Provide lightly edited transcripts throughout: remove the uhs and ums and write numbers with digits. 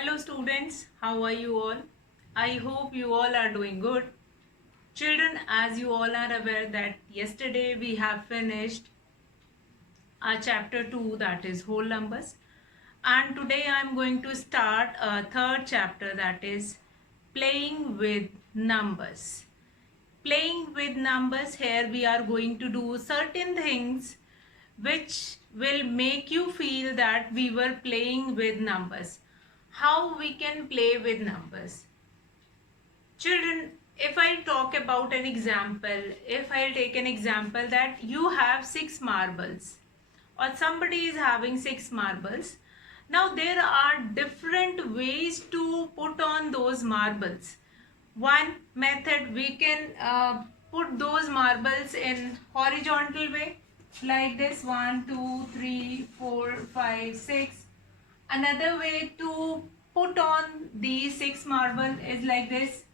Hello students, how are you all? I hope you all are doing good. Children, as you all are aware that yesterday we have finished our chapter 2, that is whole numbers, and today I am going to start a third chapter, that is playing with numbers. Playing with numbers, here we are going to do certain things which will make you feel that we were playing with numbers. How we can play with numbers? Children, if I talk about an example, if I'll take an example that you have 6 marbles or somebody is having 6 marbles. Now there are different ways to put on those marbles. One method, we can put those marbles in horizontal way like this: 1 2 3 4 5 6. Another way to put on these 6 marble is like this: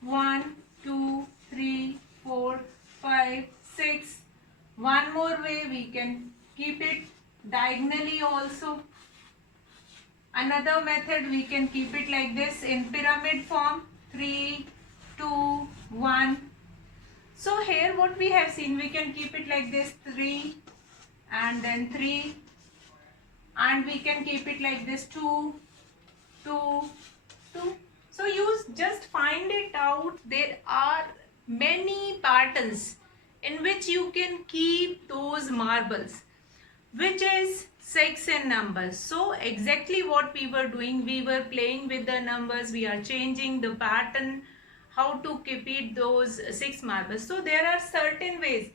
1 2 3 4 5 6. One more way, we can keep it diagonally also. Another method, we can keep it like this in pyramid form: 3 2 1. So here what we have seen, we can keep it like this: 3 and then 3, and we can keep it like this: 2 2 2. So you just find it out, there are many patterns in which you can keep those marbles, which is 6 in numbers. So exactly what we were doing, we were playing with the numbers, we are changing the pattern, how to keep it those 6 marbles. So there are certain ways.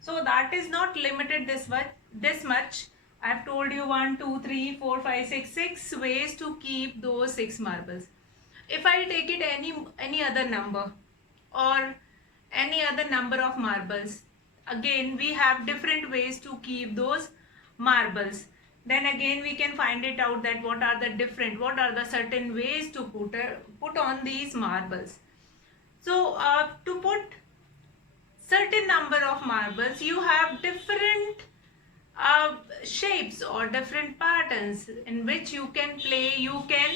So that is not limited this much. I have told you 1 2 3 4 5 6 6 ways to keep those 6 marbles. If I take it any other number or any other number of marbles, again we have different ways to keep those marbles. Then again we can find it out that what are the certain ways to put on these marbles. So to put certain number of marbles, you have different shapes or different patterns in which you can play, you can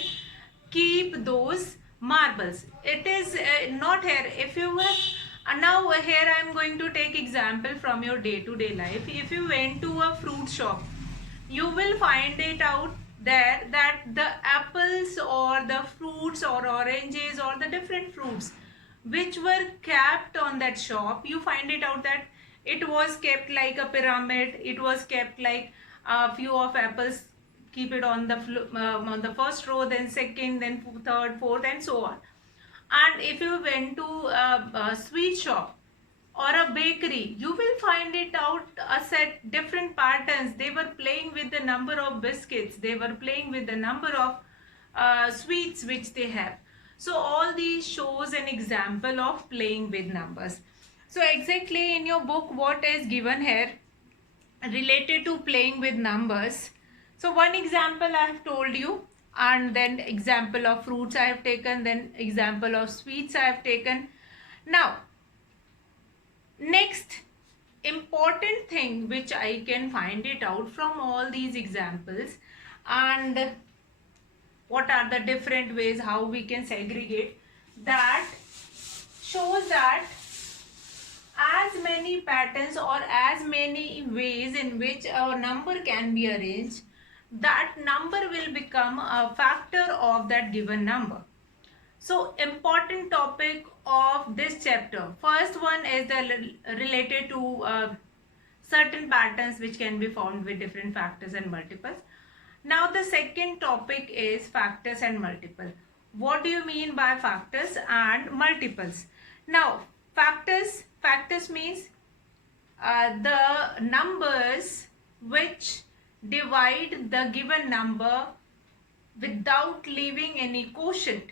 keep those marbles. It is not here. If you have now here I am going to take example from your day-to-day life. If you went to a fruit shop, you will find it out there that the apples or the fruits or oranges or the different fruits which were kept on that shop, you find it out that it was kept like a pyramid. It was kept like a few of apples, keep it on the first row, then second, then third, fourth, and so on. And if you went to a sweet shop or a bakery, you will find it out a set different patterns. They were playing with the number of biscuits, they were playing with the number of sweets which they have. So all these shows an example of playing with numbers. So exactly in your book what is given here related to playing with numbers. So one example I have told you, and then example of fruits I have taken, then example of sweets I have taken. Now next important thing which I can find it out from all these examples, and what are the different ways how we can segregate, that shows that as many patterns or as many ways in which a number can be arranged, that number will become a factor of that given number. So important topic of this chapter, first one is related to certain patterns which can be found with different factors and multiples. Now the second topic is factors and multiple. What do you mean by factors and multiples? Now factors means the numbers which divide the given number without leaving any quotient,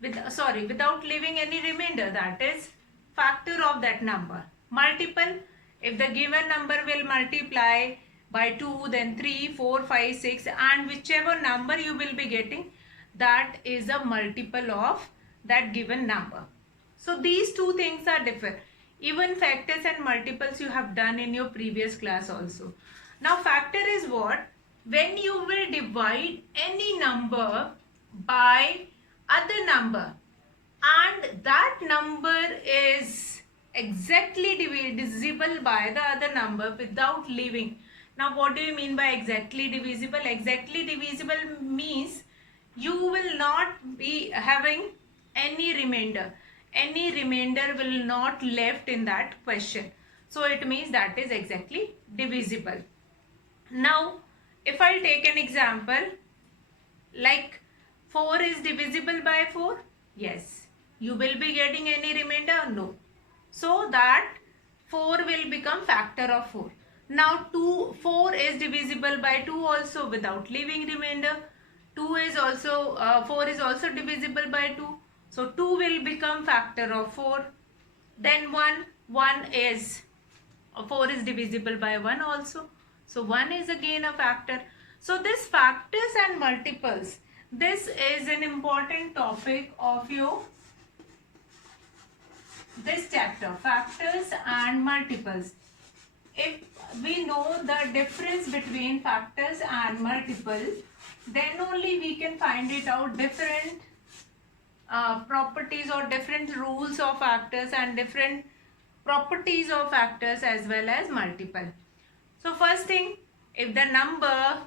without leaving any remainder, that is factor of that number. Multiple, if the given number will multiply by 2, then 3 4 5 6, and whichever number you will be getting, that is a multiple of that given number. So these two things are different. Even factors and multiples you have done in your previous class also. Now factor is what? When you will divide any number by other number, and that number is exactly divisible by the other number without leaving. Now what do you mean by exactly divisible? Exactly divisible means you will not be having any remainder. Any remainder will not left in that question. So it means that is exactly divisible. Now if I'll take an example, like 4 is divisible by 4? Yes. You will be getting any remainder? No. So that 4 will become factor of 4. Now 4 is divisible by 2 also without leaving remainder. 4 is also divisible by 2. So 2 will become factor of 4. Then 1 is 4 is divisible by 1 also. So 1 is again a factor. So this factors and multiples, this is an important topic of your this chapter, factors and multiples. If we know the difference between factors and multiples, then only we can find it out different properties or different rules of factors and different properties of factors as well as multiple. So first thing, if the number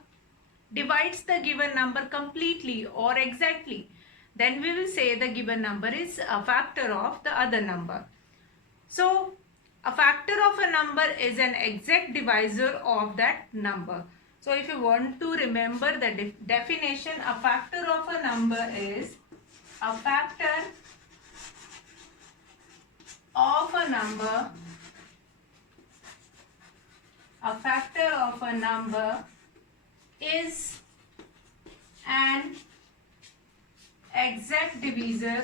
divides the given number completely or exactly, then we will say the given number is a factor of the other number. So a factor of a number is an exact divisor of that number. So if you want to remember the definition, a factor of a number is a factor of a number. A factor of a number is an exact divisor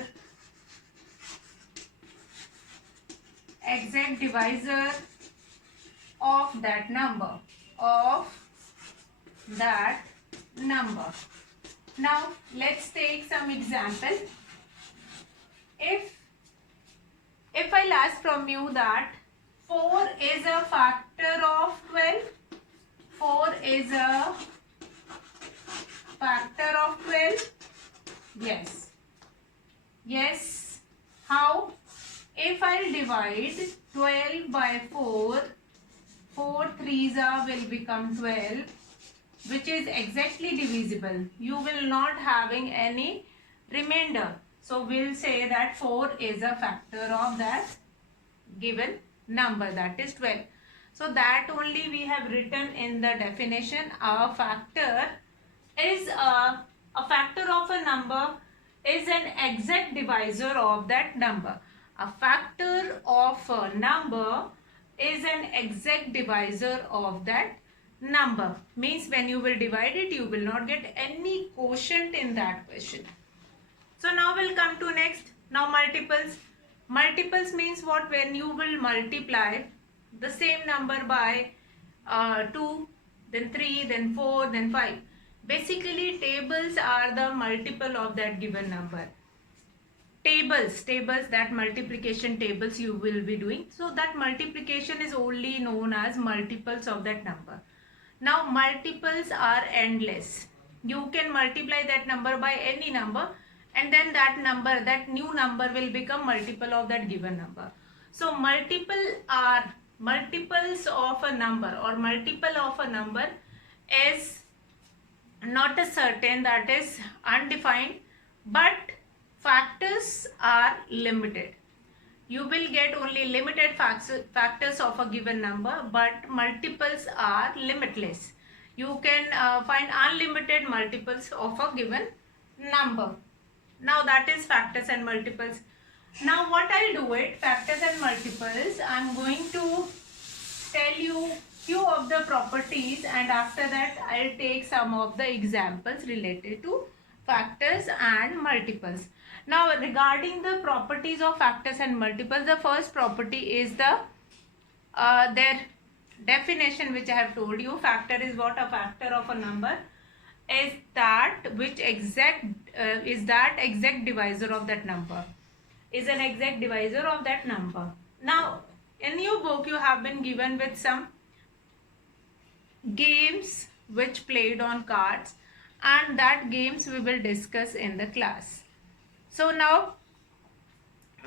of that number, Now let's take some example. If I'll ask from you that 4 is a factor of 12, 4 is a factor of 12. Yes. How? If I divide 12 by 4, 4 threes will become 12, which is exactly divisible. You will not having any remainder. So we'll say that 4 is a factor of that given number, that is 12. So that only we have written in the definition. A factor is a factor of a number is an exact divisor of that number. A factor of a number is an exact divisor of that number. Means when you will divide it, you will not get any quotient in that question. So now we'll come to next. Now multiples. Multiples means what? When you will multiply the same number by 2, then 3, then 4, then 5. Basically tables are the multiple of that given number. Tables, that multiplication tables you will be doing. So that multiplication is only known as multiples of that number. Now multiples are endless. You can multiply that number by any number, and then that new number will become multiple of that given number. So multiples of a number, or multiple of a number is not a certain, that is undefined, but factors are limited. You will get only limited factors of a given number, but multiples are limitless. You can find unlimited multiples of a given number. Now that is factors and multiples. Now what I'll do it, factors and multiples, I'm going to tell you few of the properties, and after that I'll take some of the examples related to factors and multiples. Now regarding the properties of factors and multiples, the first property is the their definition, which I have told you. Factor is what? A factor of a number is that exact divisor of that number. Is an exact divisor of that number. Now in your book you have been given with some games which played on cards, and that games we will discuss in the class. So now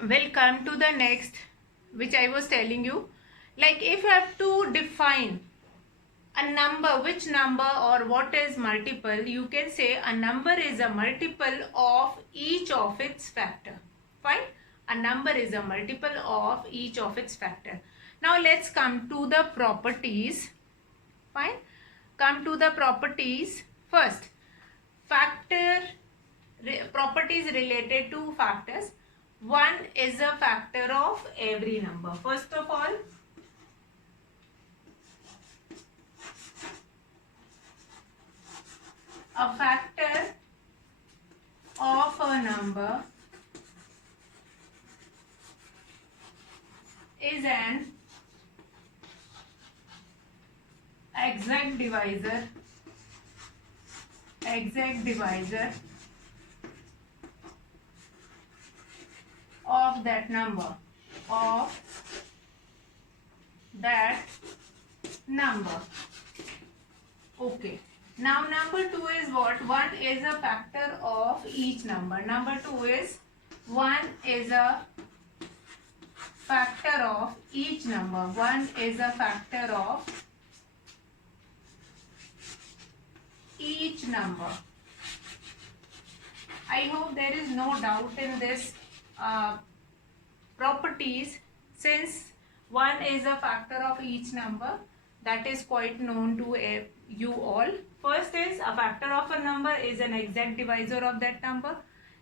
we'll come to the next, which I was telling you. Like if you have to define a number, which number or what is multiple, you can say a number is a multiple of each of its factor. Fine. A number is a multiple of each of its factor. Now let's come to the properties. Fine. Come to the properties first. Properties related to factors. One is a factor of every number. First of all, a factor of a number is an exact divisor of that number, Okay. Now number 2 is what? 1 is a factor of each number. Number 2 is 1 is a factor of each number. 1 is a factor of each number. I hope there is no doubt in this properties, since 1 is a factor of each number. That is quite known to you all. First is a factor of a number is an exact divisor of that number.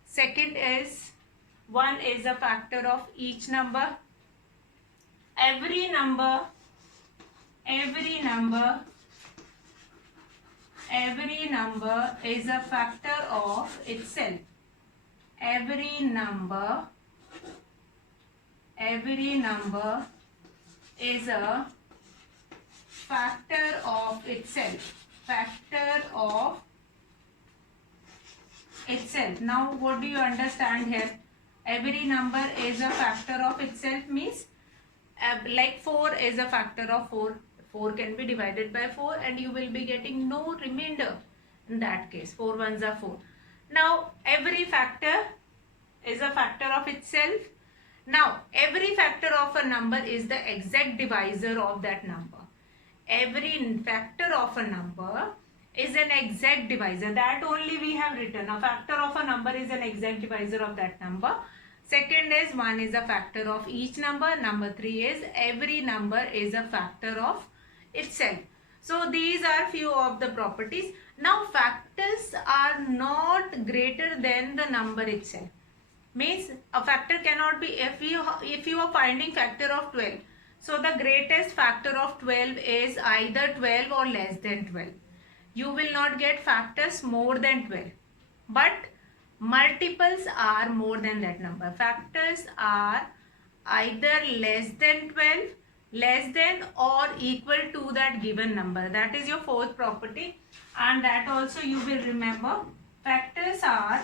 Second is 1 is a factor of each number. Every number is a factor of itself. Every number is a factor of itself. Now what do you understand here? Every number is a factor of itself means like 4 is a factor of 4. 4 can be divided by 4 and you will be getting no remainder in that case. 4 ones are 4. Now every factor is a factor of itself. Now every factor of a number is the exact divisor of that number. Every factor of a number is an exact divisor. That only we have written. A factor of a number is an exact divisor of that number. Second is 1 is a factor of each number. Number 3 is every number is a factor of itself. So these are few of the properties. Now factors are not greater than the number itself. Means a factor cannot be, if you are finding factor of 12. So the greatest factor of 12 is either 12 or less than 12. You will not get factors more than 12. But multiples are more than that number. Factors are either less than 12, less than or equal to that given number. That is your fourth property, and that also you will remember. Factors are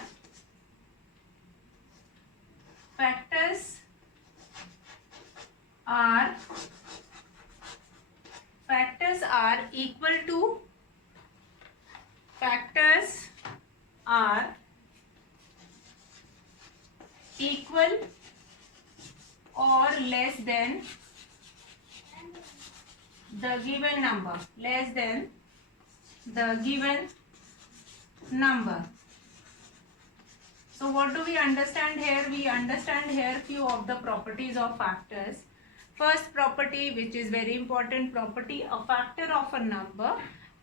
equal to, factors are equal or less than the given number, So what do we understand here? We understand here few of the properties of factors. First property, which is very important property, a factor of a number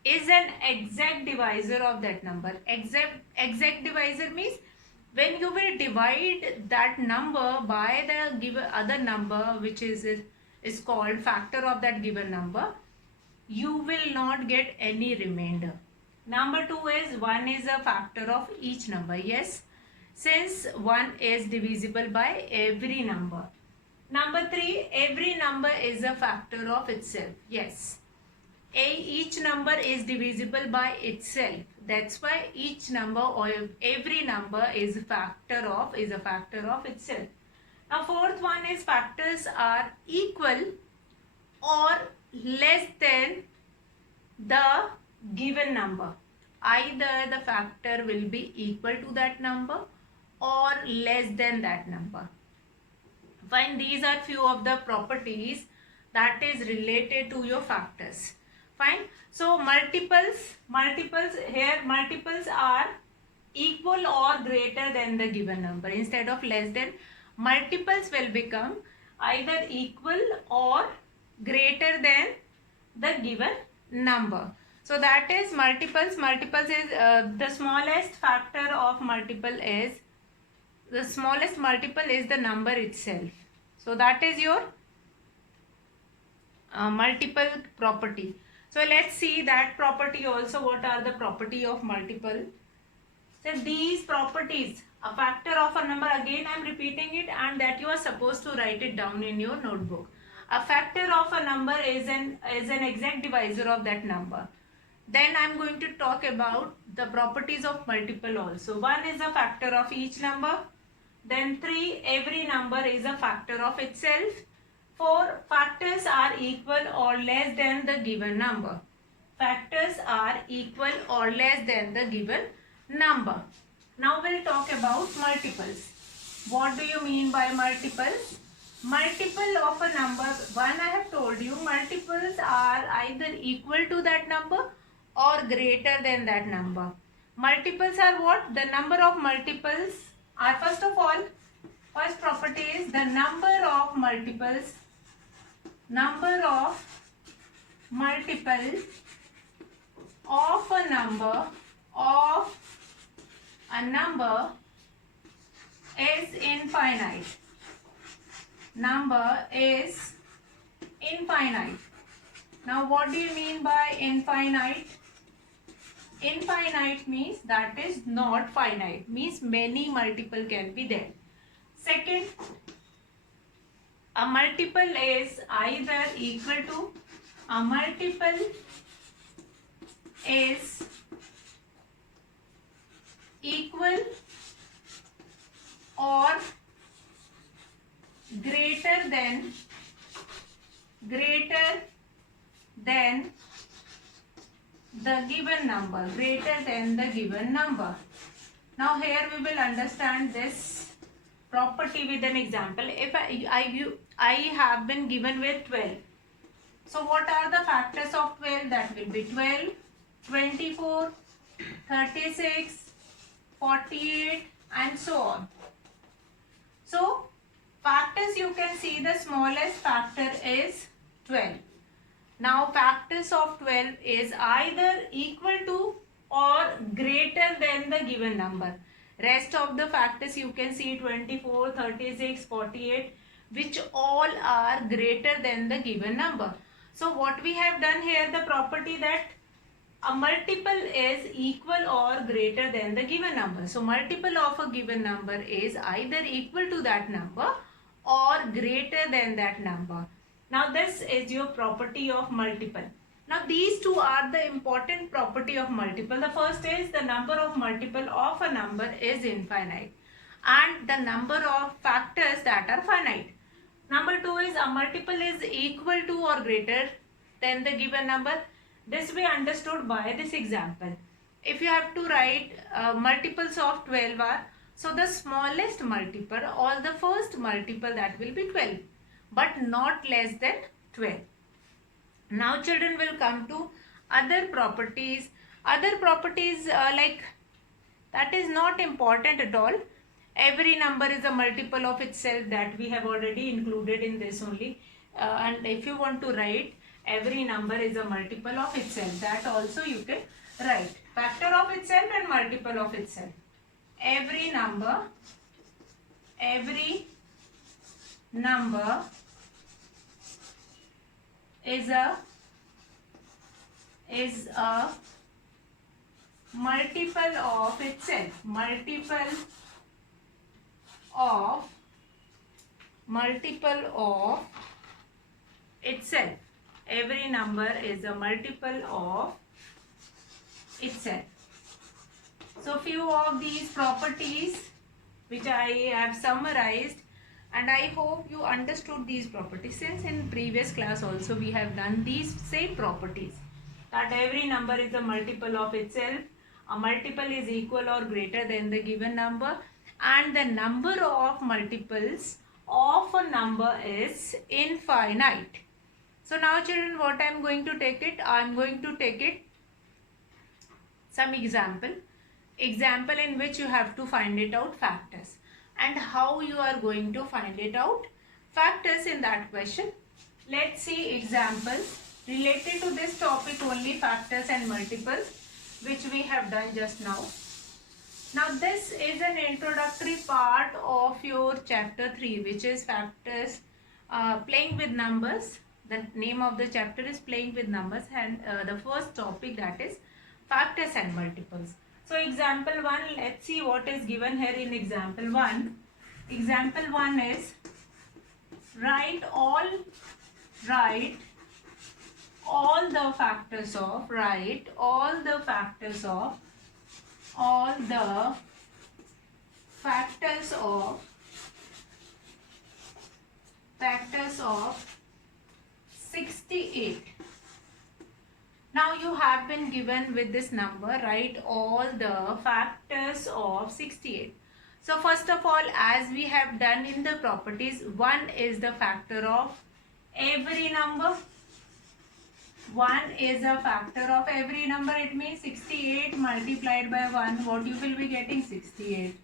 is an exact divisor of that number. Exact divisor means when you will divide that number by the given other number, which is called factor of that given number, you will not get any remainder. Number 2 is 1 is a factor of each number. Yes, since 1 is divisible by every number. Number 3, every number is a factor of itself. Yes, each number is divisible by itself. That's why each number or every number is a factor of itself. Now fourth one is factors are equal or less than the given number. either the factor will be equal to that number or less than that number. Fine, these are few of the properties that is related to your factors. Fine. So multiples here, multiples are equal or greater than the given number. Instead of less than, multiples will become either equal or greater than the given number. So that is multiples. Multiples is the smallest factor of multiple is, the smallest multiple is the number itself. So that is your multiple property. So let's see that property also. What are the property of multiple? So these properties, a factor of a number, again I am repeating it, and that you are supposed to write it down in your notebook. A factor of a number is an exact divisor of that number. Then I am going to talk about the properties of multiple also. 1 is a factor of each number. Then 3, every number is a factor of itself. 4, factors are equal or less than the given number. Factors are equal or less than the given number. Now we'll talk about multiples. What do you mean by multiples? Multiple of a number, one I have told you, multiples are either equal to that number or greater than that number. Multiples are what? The number of multiples are, first of all, first property is the number of multiples of a number is infinite. Number is infinite. Now what do you mean by infinite? Infinite means that is not finite, means many multiple can be there. Second, a multiple is either equal to, a multiple is equal or greater than the given number, greater than the given number. Now here we will understand this property with an example. If I have been given with 12. So what are the factors of 12? That will be 12, 24, 36, 48 and so on. So factors, you can see the smallest factor is 12. Now factors of 12 is either equal to or greater than the given number. Rest of the factors you can see 24, 36, 48, which all are greater than the given number. So what we have done here, the property that a multiple is equal or greater than the given number. So multiple of a given number is either equal to that number or greater than that number. Now this is your property of multiple. Now these two are the important property of multiple. The first is the number of multiple of a number is infinite and the number of factors that are finite. Number 2 is a multiple is equal to or greater than the given number. This we understood by this example. If you have to write multiples of 12 are, so the smallest multiple or the first multiple, that will be 12, but not less than 12. Now children will come to other properties. Other properties like that is not important at all. Every number is a multiple of itself, that we have already included in this only. And if you want to write every number is a multiple of itself, that also you can write. Factor of itself and multiple of itself. Every number is a multiple of itself. Multiple of itself. Every number is a multiple of itself. So few of these properties which I have summarized, and I hope you understood these properties, since in previous class also we have done these same properties, that every number is a multiple of itself, a multiple is equal or greater than the given number, and the number of multiples of a number is infinite. So now children, what I am going to take it? I am going to take it some example in which you have to find it out factors, and how you are going to find it out factors in that question. Let's see examples related to this topic only, factors and multiples, which we have done just now. Now this is an introductory part of your chapter 3, which is factors, playing with numbers. The name of the chapter is playing with numbers, and the first topic, that is factors and multiples. So example 1, let's see what is given here in example 1. Example 1 is write all the factors of factors of 68. Now you have been given with this number, write all the factors of 68. So first of all, as we have done in the properties, 1 is the factor of every number. 1 is a factor of every number. It means 68 multiplied by 1, what you will be getting? 68.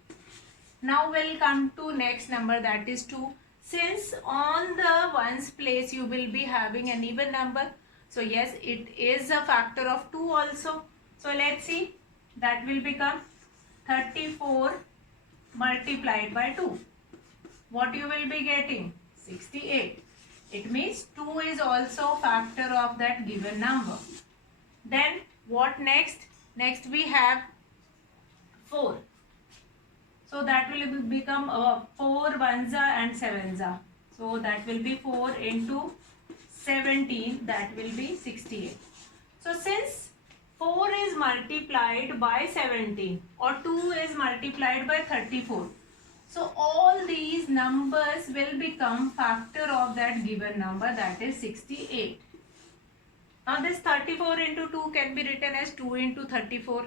Now we'll come to next number, that is 2. Since on the ones place you will be having an even number, so yes, it is a factor of 2 also. So let's see, that will become 34 multiplied by 2. What you will be getting? 68. It means 2 is also factor of that given number. Then what next? Next we have 4. So that will become 4 ones and 7s. So that will be 4 into 17, that will be 68. So since 4 is multiplied by 17 or 2 is multiplied by 34, so all these numbers will become factor of that given number, that is 68. Now this 34 into 2 can be written as 2 into 34,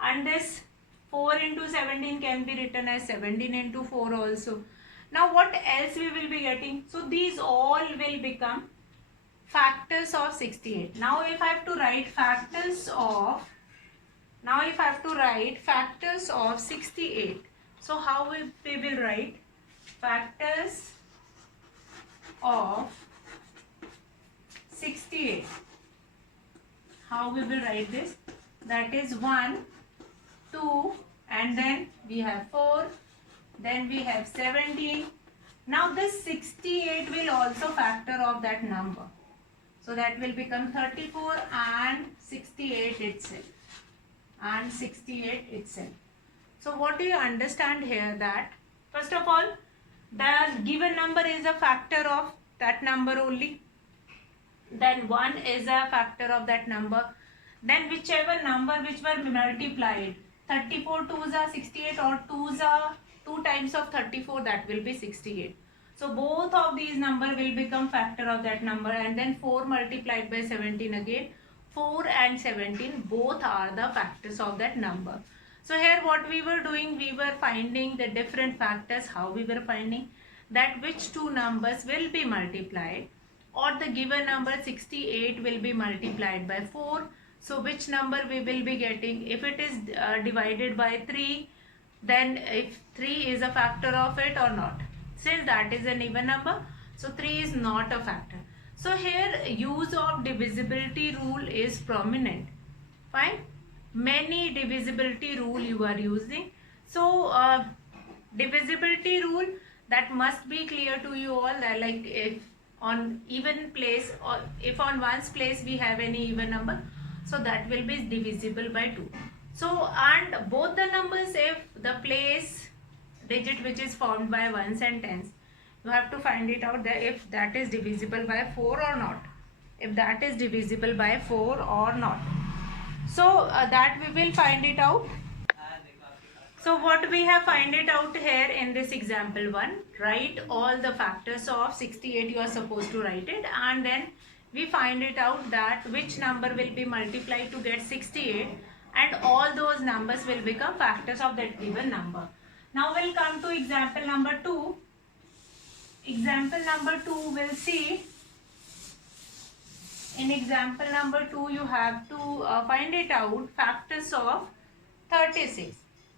and this 4 into 17 can be written as 17 into 4 also. Now what else we will be getting? So these all will become factors of 68. Now if I have to write factors of 68, so how we will write factors of 68? How we will write this? That is 1, 2, and then we have 4, then we have 17. Now this 68 will also factor of that number. So that will become 34 and 68 itself. So what do you understand here? That first of all, the given number is a factor of that number only. Then 1 is a factor of that number. Then whichever number which were multiplied, 34 2s are 68 or 2s are 2 times of 34, that will be 68. So both of these number will become factor of that number, and then 4 multiplied by 17 again. 4 and 17 both are the factors of that number. So here what we were doing, we were finding the different factors. How we were finding? That which two numbers will be multiplied, or the given number 68 will be multiplied by 4. So which number we will be getting? If it is divided by 3, then if 3 is a factor of it or not. Since that is an even number, so 3 is not a factor. So here use of divisibility rule is prominent. Fine. Many divisibility rule you are using. So divisibility rule, that must be clear to you all, that like if on even place, or if on ones place we have any even number, so that will be divisible by 2. So and both the numbers, if the place digit which is formed by ones and tens, you have to find it out that if that is divisible by 4 or not. If that is divisible by 4 or not. So that we will find it out. So what we have find it out here in this example 1, write all the factors of 68, you are supposed to write it, and then we find it out that which number will be multiplied to get 68, and all those numbers will become factors of that given number. Now we'll come to example number 2. Example number 2 will see, in example number 2 you have to find it out factors of 36.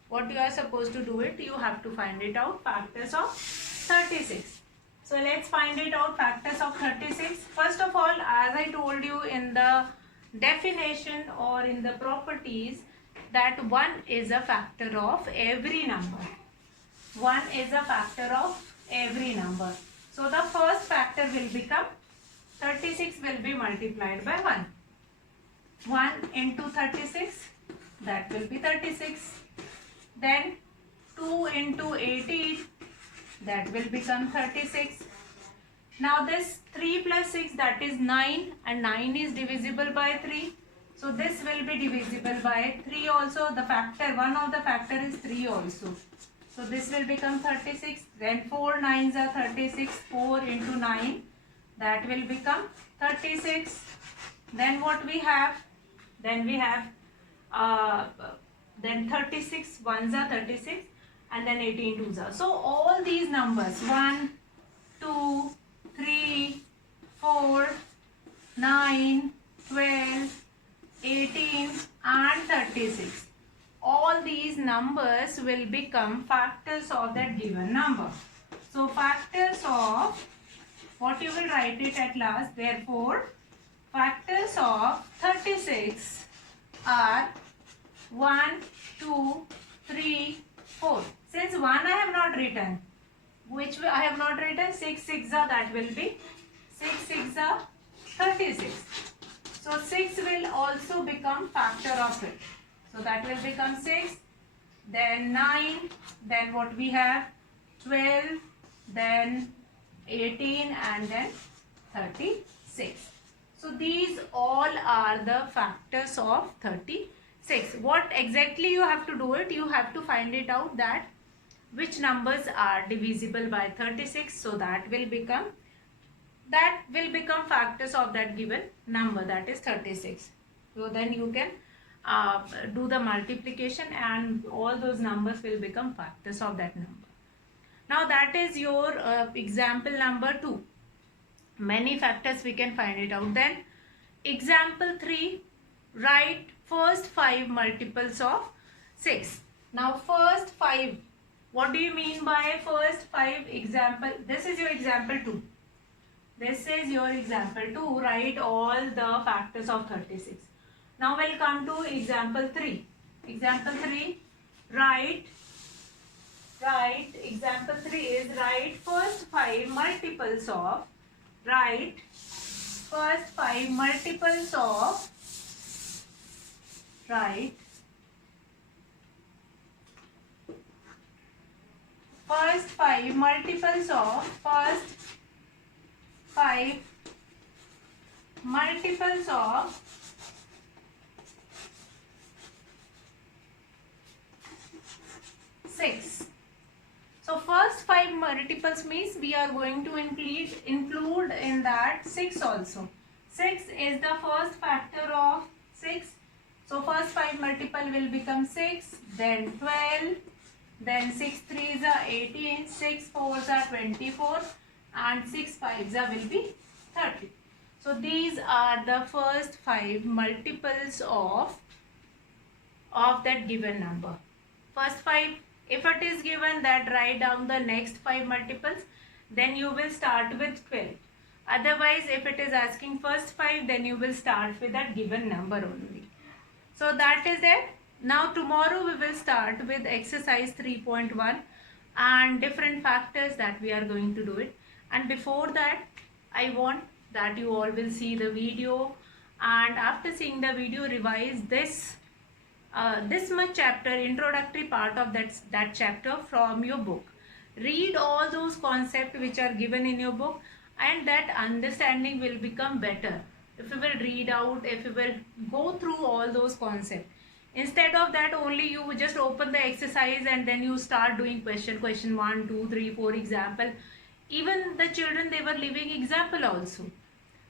What you are supposed to do it, you have to find it out factors of 36. So let's find it out factors of 36. First of all, as I told you in the definition or in the properties, that 1 is a factor of every number. 1 is a factor of every number. So the first factor will become 36 will be multiplied by 1. 1 into 36, that will be 36. Then 2 into 18, that will become 36. Now this 3 plus 6, that is 9, and 9 is divisible by 3. So this will be divisible by 3 also. The factor, one of the factor is 3 also. So this will become 36. Then 4 9s are 36. 4 into 9, that will become 36. Then what we have? Then we have then 36 ones are 36, and then 18 twos are. So all these numbers 1, 2, 3, 4, 9, 12, 18 and 36. All these numbers will become factors of that given number. So factors of, what you will write it at last, therefore factors of 36 are 1, 2, 3, 4. Since 1 I have not written, which I have not written, 6 6 are, that will be 6 6 are 36. So 6 will also become factor of it. So that will become 6, then 9, then what we have 12, then 18 and then 36. So these all are the factors of 36. What exactly you have to do it? You have to find it out that which numbers are divisible by 36. So that will become factors of that given number, that is 36. So then you can do the multiplication and all those numbers will become factors of that number. Now that is your example number 2. Many factors we can find it out. Then example 3, write first 5 multiples of 6. Now first 5, what do you mean by first 5 example? This is your example 2. This is your example 2. Write all the factors of 36. Now we'll come to example 3. Example 3, write example 3 is write first 5 multiples of, write first 5 multiples of, write first 5 multiples of, first 5 multiples of 6. So first 5 multiples means we are going to include in that 6 also. 6 is the first factor of 6. So first 5 multiple will become 6, then 12, then 6 3s are 18, 6 4s are 24 and 6 5s are will be 30. So these are the first 5 multiples of that given number. First 5, if it is given that write down the next 5 multiples, then you will start with 12. Otherwise, if it is asking first 5, then you will start with that given number only. So that is it. Now tomorrow we will start with exercise 3.1 and different factors that we are going to do it. And before that, I want that you all will see the video, and after seeing the video, revise this much chapter, introductory part of that chapter from your book. Read all those concepts which are given in your book, and that understanding will become better if you will read out, if you will go through all those concepts. Instead of that, only you just open the exercise and then you start doing question 1 2 3 4 example. Even the children, they were leaving example also.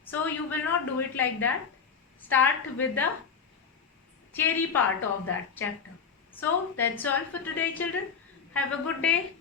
So you will not do it like that. Start with the theory part of that chapter. So that's all for today, children. Have a good day.